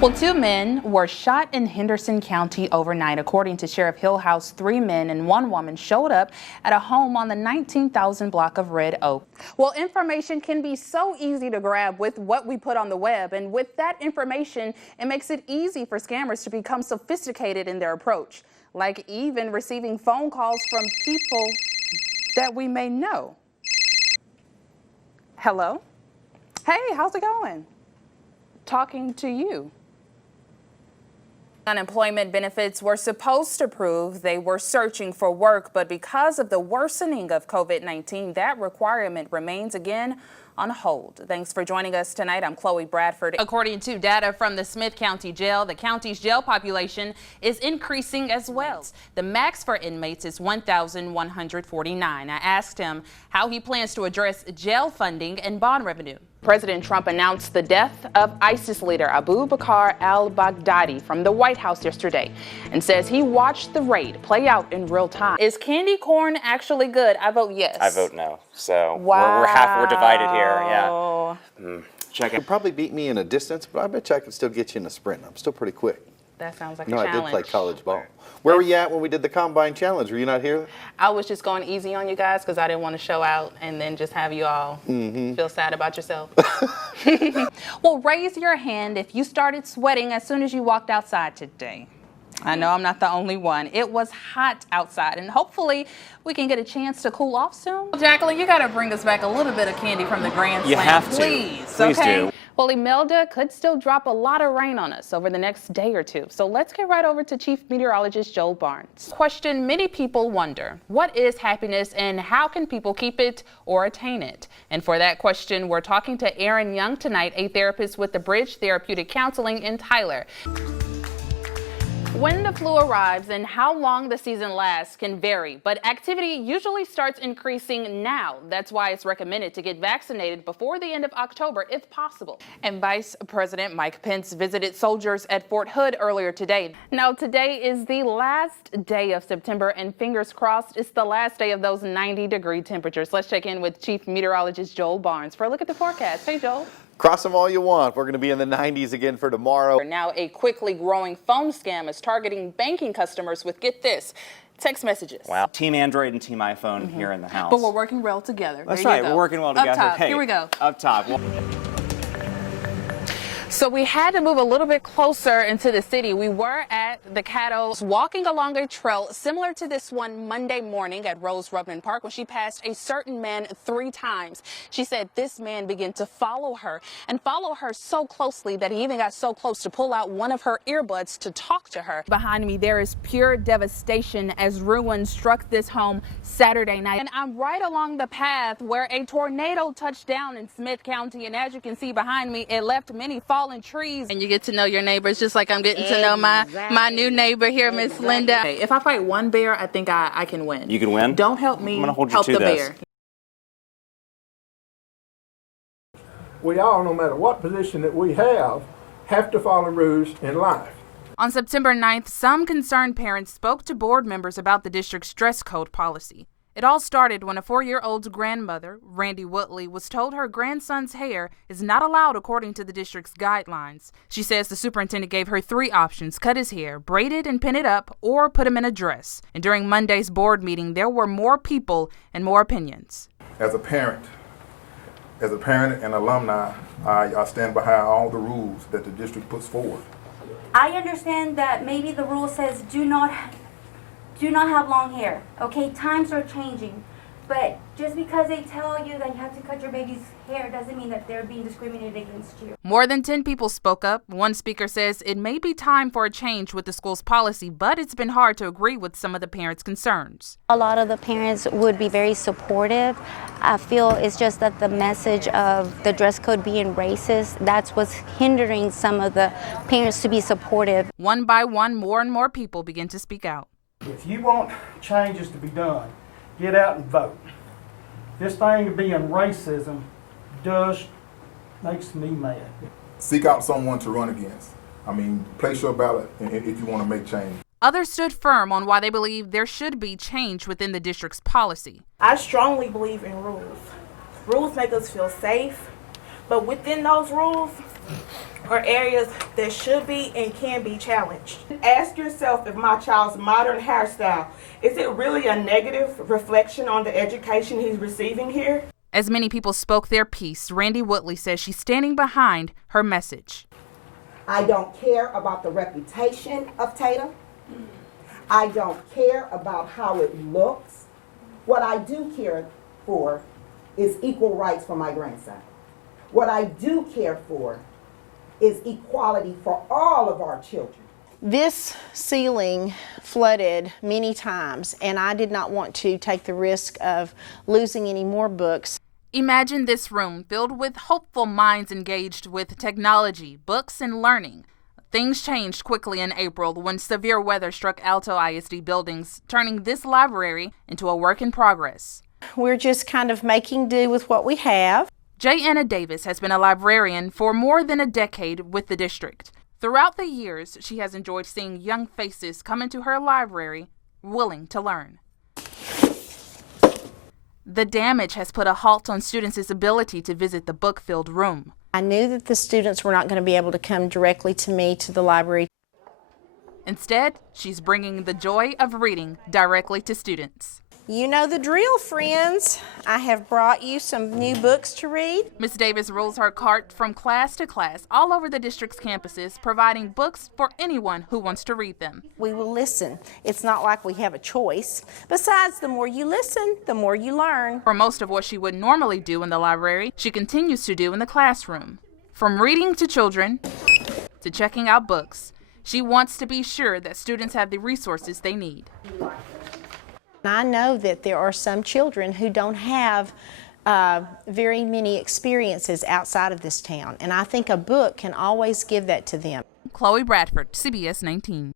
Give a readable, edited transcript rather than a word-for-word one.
Well, 2 men were shot in Henderson County overnight. According to Sheriff Hillhouse, 3 men and 1 woman showed up at a home on the 19,000 block of Red Oak. Well, information can be so easy to grab with what we put on the web. And with that information, it makes it easy for scammers to become sophisticated in their approach, like even receiving phone calls from people that we may know. Hello? Hey, how's it going? Talking to you. Unemployment benefits were supposed to prove they were searching for work, but because of the worsening of COVID-19, that requirement remains again on hold. Thanks for joining us tonight. I'm Chloe Bradford. According to data from the Smith County Jail, the county's jail population is increasing as well. The max for inmates is 1,149. I asked him how he plans to address jail funding and bond revenue. President Trump announced the death of ISIS leader Abu Bakr al-Baghdadi from the White House yesterday and says he watched the raid play out in real time. Is candy corn actually good? I vote yes. I vote no. So wow. we're divided here. Yeah. Check it. You could probably beat me in a distance, but I bet you I could still get you in a sprint. I'm still pretty quick. That sounds like a challenge. I did play college ball. Where were you at when we did the Combine Challenge? Were you not here? I was just going easy on you guys because I didn't want to show out and then just have you all feel sad about yourself. Well, raise your hand if you started sweating as soon as you walked outside today. I know I'm not the only one. It was hot outside, and hopefully we can get a chance to cool off soon. Jacqueline, you got to bring us back a little bit of candy from the Grand Slam. You have to. Please Okay? Do. Well, Imelda could still drop a lot of rain on us over the next day or two. So let's get right over to Chief Meteorologist Joel Barnes. Question many people wonder, what is happiness and how can people keep it or attain it? And for that question, we're talking to Erin Young tonight, a therapist with the Bridge Therapeutic Counseling in Tyler. When the flu arrives and how long the season lasts can vary, but activity usually starts increasing now. That's why it's recommended to get vaccinated before the end of October if possible. And Vice President Mike Pence visited soldiers at Fort Hood earlier today. Now, today is the last day of September, and fingers crossed it's the last day of those 90-degree temperatures. Let's check in with Chief Meteorologist Joel Barnes for a look at the forecast. Hey, Joel. Cross them all you want. We're going to be in the 90s again for tomorrow. Now, a quickly growing phone scam is targeting banking customers with, get this, text messages. Wow. Team Android and Team iPhone here in the house. But we're working well together. That's right. We're working well together. Up top. Hey, here we go. Up top. So we had to move a little bit closer into the city. We were at the Caddos walking along a trail similar to this one Monday morning at Rose Rubman Park when she passed a certain man 3 times. She said this man began to follow her and follow her so closely that he even got so close to pull out one of her earbuds to talk to her. Behind me, there is pure devastation as ruin struck this home Saturday night. And I'm right along the path where a tornado touched down in Smith County. And as you can see behind me, it left many fallen trees, and you get to know your neighbors just like I'm getting to know my new neighbor here, Miss Linda. Okay, if I fight one bear, I think I can win. You can win? Don't help me. I'm gonna hold you help to the this. bear. We all, no matter what position that we have to follow rules in life. On September 9th, some concerned parents spoke to board members about the district's dress code policy. It all started when a 4-year-old's grandmother, Randy Woodley, was told her grandson's hair is not allowed according to the district's guidelines. She says the superintendent gave her 3 options: cut his hair, braid it and pin it up, or put him in a dress. And during Monday's board meeting, there were more people and more opinions. As a parent and alumni, I stand behind all the rules that the district puts forward. I understand that maybe the rule says do not have long hair. Okay, times are changing, but just because they tell you that you have to cut your baby's hair doesn't mean that they're being discriminated against you. More than 10 people spoke up. One speaker says it may be time for a change with the school's policy, but it's been hard to agree with some of the parents' concerns. A lot of the parents would be very supportive. I feel it's just that the message of the dress code being racist, that's what's hindering some of the parents to be supportive. One by one, more and more people begin to speak out. If you want changes to be done, get out and vote. This thing of being racism makes me mad. Seek out someone to run against. I mean, place your ballot if you want to make change. Others stood firm on why they believe there should be change within the district's policy. I strongly believe in rules. Rules make us feel safe, but within those rules, are areas that should be and can be challenged. Ask yourself if my child's modern hairstyle, is it really a negative reflection on the education he's receiving here? As many people spoke their piece, Randy Woodley says she's standing behind her message. I don't care about the reputation of Tatum. I don't care about how it looks. What I do care for is equal rights for my grandson. What I do care for is equality for all of our children. This ceiling flooded many times, and I did not want to take the risk of losing any more books. Imagine this room filled with hopeful minds engaged with technology, books, and learning. Things changed quickly in April when severe weather struck Alto ISD buildings, turning this library into a work in progress. We're just kind of making do with what we have. J. Anna Davis has been a librarian for more than a decade with the district. Throughout the years, she has enjoyed seeing young faces come into her library willing to learn. The damage has put a halt on students' ability to visit the book-filled room. I knew that the students were not going to be able to come directly to me to the library. Instead, she's bringing the joy of reading directly to students. You know the drill, friends. I have brought you some new books to read. Ms. Davis rolls her cart from class to class all over the district's campuses, providing books for anyone who wants to read them. We will listen. It's not like we have a choice. Besides, the more you listen, the more you learn. For most of what she would normally do in the library, she continues to do in the classroom. From reading to children to checking out books, she wants to be sure that students have the resources they need. I know that there are some children who don't have very many experiences outside of this town, and I think a book can always give that to them. Chloe Bradford, CBS 19.